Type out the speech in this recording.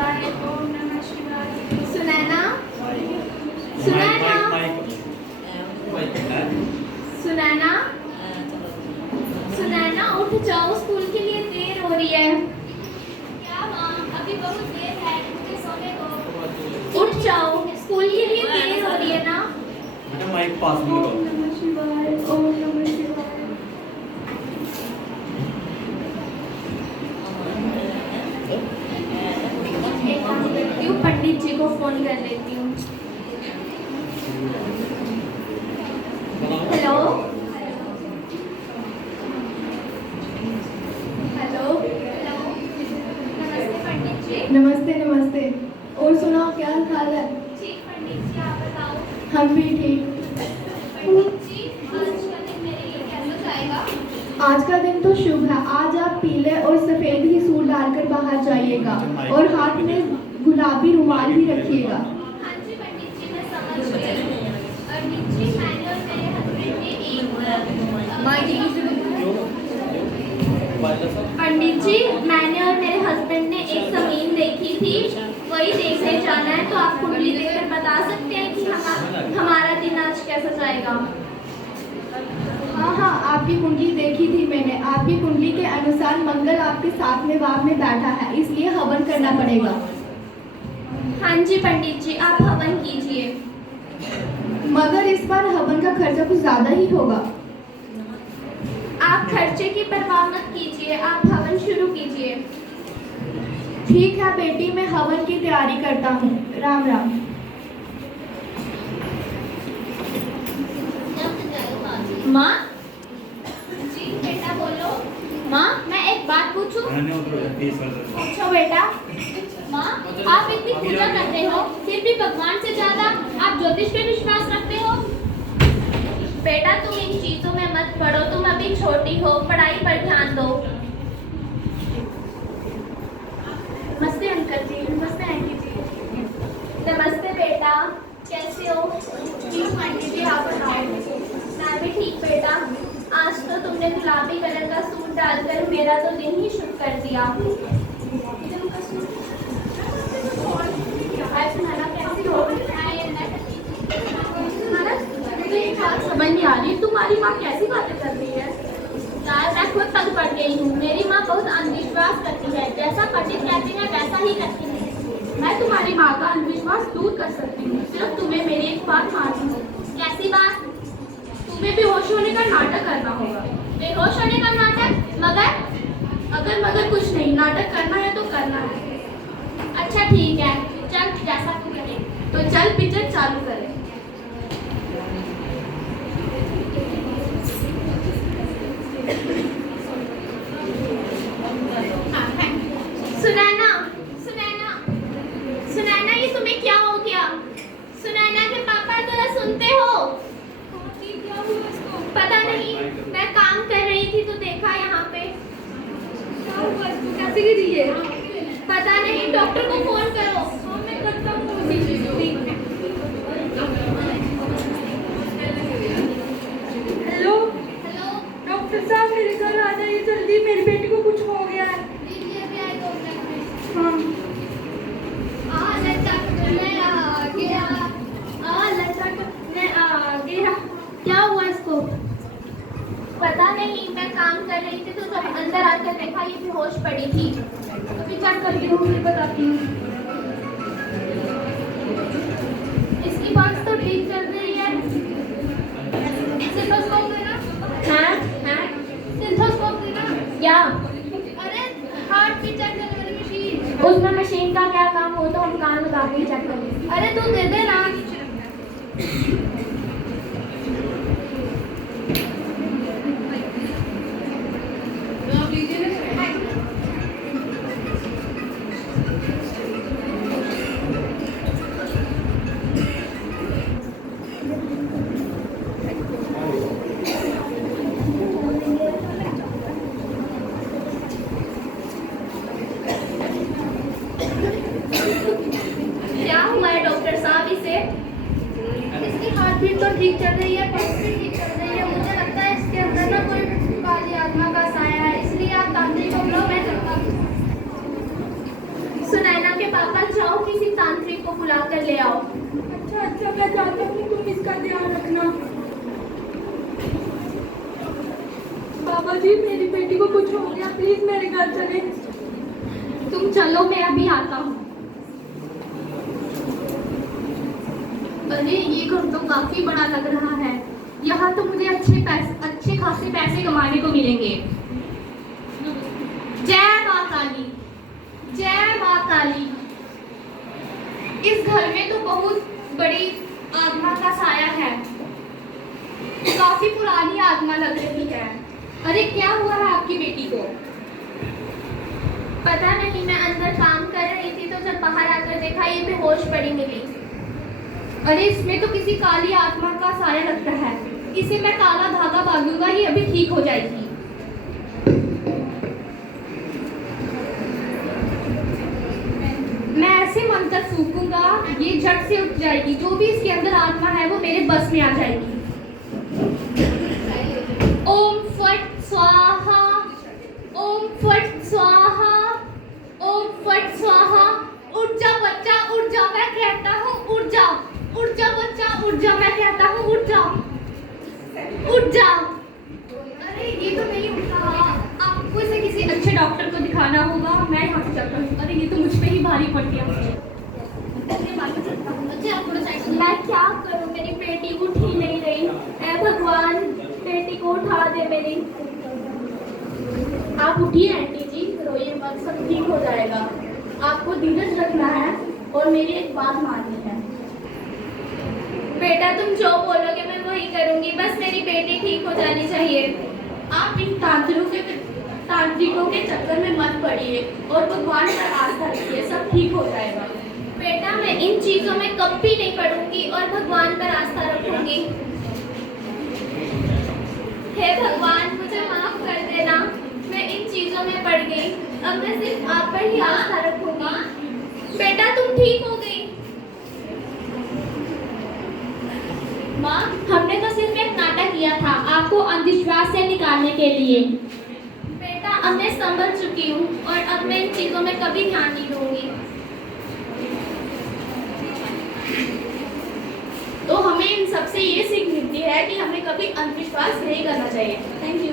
शिवाय, ओम नमः शिवाय। सुनैना, सुनैना, सुनैना, सुनैना उठ जाओ, स्कूल के लिए देर हो रही है। क्या माँ, अभी बहुत देर है, मुझे सोने दो। उठ जाओ, स्कूल के लिए देर हो रही है ना। मैडम माइक पास में ओम करो। नमः शिवाय, ओम नमः शिवाय। एक काम करती हूँ, पंडित जी को फोन कर लेती हूँ। हेलो, हेलो, नमस्ते पंडित जी। नमस्ते नमस्ते। और सुनाओ, क्या हाल है? ठीक पंडित जी, आप बताओ। हम भी ठीक। पंडित जी, आज का दिन मेरे लिए कैसा जाएगा? आज का दिन तो शुभ है। आज आप पीले और सफेद ही सूट डालकर बाहर जाइएगा और हाथ में गुलाबी रुमाल भी रखिएगा। हाँ जी पंडित जी, मैं समझ गई। पंडित जी, मैंने और मेरे हस्बैंड ने पंडित जी, मैंने और मेरे हस्बैंड ने एक जमीन देखी थी, वही देखने जाना है। तो आप कुंडली देखकर बता सकते हैं कि हमारा दिन आज कैसा जाएगा? हाँ हाँ, आपकी कुंडली देखी थी मैंने। आपकी कुंडली के अनुसार मंगल आपके 7वें भाव में बैठा है, इसलिए हवन करना पड़ेगा। हाँ जी पंडित जी, आप हवन कीजिए। मगर इस बार हवन का खर्चा कुछ ज्यादा ही होगा। आप खर्चे की परवाह मत कीजिए, आप हवन शुरू कीजिए। ठीक है बेटी, मैं हवन की तैयारी करता हूँ। राम राम। माँ जी, बेटा बोलो। माँ, मैं एक बात पूछूं? पूछो बेटा। माँ, आप इतनी पूजा करते हो, फिर भी भगवान से ज्यादा आप ज्योतिष पे विश्वास रखते हो? बेटा तुम इन चीजों में मत पड़ो, तुम अभी छोटी हो, पढ़ाई पर ध्यान दो। नमस्ते अंकल जी। नमस्ते आंटी जी। नमस्ते बेटा, कैसे हो? ठीक आंटी जी, आप बताओ? मैं भी ठीक बेटा। आज तो तुमने गुलाबी कलर का सूट डालकर मेरा तो दिन ही शुरू कर दिया। कैसी हो? समझ नहीं आ रही, तुम्हारी माँ कैसी बातें कर रही है? यार मैं खुद तंग पड़ गई हूँ। मेरी माँ बहुत अंधविश्वास करती है, जैसा पंडित कहती है वैसा ही करती है। मैं तुम्हारी माँ का अंधविश्वास दूर कर सकती हूँ, सिर्फ तुम्हें मेरी एक बात माननी है। कैसी बात? तुम्हें बेहोश होने का नाटक करना होगा। बेहोश होने का नाटक? मगर कुछ नहीं, नाटक करना है तो करना है। अच्छा ठीक है, चल जैसा तू कहे। तो चल पिक्चर चालू करें। सुनैना, सुनैना, सुनैना, ये तुम्हें क्या हो गया? सुनैना के पापा, जरा सुनते हो? क्या हुआ इसको? पता नहीं, मैं काम कर रही थी तो देखा यहाँ पे। क्या हुआ इसको? कैसे गिरी है? पता नहीं, डॉक्टर को फोन करो। हाँ, मैं करता हूँ। हेलो हेलो, डॉक्टर साहब, मेरे घर आ जाइए जल्दी, मेरी बेटी को कुछ हो गया है। हाँ, क्या हुआ इसको? पता नहीं, मैं काम कर रही थी तो जब अंदर आकर देखा ये बेहोश पड़ी थी। अभी चेक करती हूँ, फिर बताती हूँ। इसकी बात तो ठीक चल रही है। स्टेथोस्कोप देना। हाँ हाँ, स्टेथोस्कोप देना। क्या? अरे हार्ट भी चेक करने वाली मशीन। उसमें मशीन का क्या काम हो, तो हम कान लगा के चेक कर लेंगे। अरे तू दे दे ना। क्या हुआ है डॉक्टर साहब इसे? इसकी हार्ट बीट तो ठीक चल रही है, पल्स भी ठीक चल रही है। मुझे लगता है इसके अंदर ना कोई काली आत्मा का साया है, इसलिए आप तांत्रिक को बुलाओ, मैं करता हूँ। सुनैना के पापा जाओ किसी तांत्रिक को बुला कर ले आओ। अच्छा अच्छा, मैं जाती हूँ, तुम इसका ध्यान रखना। बाबा जी, मेरी बेटी को कुछ हो गया, प्लीज मेरे घर चले। तुम चलो, मैं अभी आता हूँ। अरे ये घर तो काफी बड़ा लग रहा है। यहाँ तो मुझे अच्छे खासे पैसे कमाने को मिलेंगे। जय माँ काली, जय माँ काली। इस घर में तो बहुत बड़ी आत्मा का साया है। काफी पुरानी आत्मा लग रही है। अरे क्या हुआ है आपकी बेटी को? पता नहीं, मैं अंदर काम कर रही थी तो जब बाहर आकर देखा ये बेहोश पड़ी मिली। अरे इसमें तो किसी काली आत्मा का साया लगता है। इसे मैं काला धागा बांधूंगा, ये अभी ठीक हो जाएगी। मैं ऐसे मंत्र फूंकूंगा, ये झट से उठ जाएगी। जो भी इसके अंदर आत्मा है वो मेरे बस में आ जाएगी। ओम फट स्वाहा, ओम फट स्वाहा, ओम फट स्वाहा। उठ जा बच्चा, उठ जा, मैं कहता हूँ उठ जा। उठ जा बच्चा, उठ जा, मैं कहता हूँ उठ जा, उठ जा। अरे ये तो नहीं उठ रहा। आपको इसे किसी अच्छे डॉक्टर को दिखाना होगा। मैं यहाँ से चलता हूँ। अरे ये तो मुझ पे ही भारी पड़ गया। मैं क्या करूँ, मेरी बेटी उठ ही नहीं रही। ऐ भगवान, बेटी को उठा दे मेरी। आप उठिए आंटी जी, रोइए मत, सब ठीक हो जाएगा। आपको धीरज रखना है और मेरी एक बात माननी है। बेटा तुम जो बोलोगे मैं वही करूंगी, बस मेरी बेटी ठीक हो जानी चाहिए। आप इन तांत्रिकों के चक्कर में मत पड़िए और भगवान पर आस्था रखिए, सब ठीक हो जाएगा। बेटा मैं इन चीजों में कभी नहीं पड़ूंगी और भगवान पर आस्था रखूंगी। हे भगवान, मुझे माफ कर देना, मैं इन चीजों में पड़ गई। अब मैं सिर्फ आप पर ही आस्था रखूंगी। बेटा तुम ठीक हो गई। माँ, हमने तो सिर्फ एक नाटक किया था आपको अंधविश्वास से निकालने के लिए। बेटा अब मैं संभल चुकी हूँ और अब मैं इन चीजों में कभी ध्यान नहीं दूंगी। तो हमें इन सबसे ये सीख मिलती है कि हमें कभी अंधविश्वास नहीं करना चाहिए। Thank you.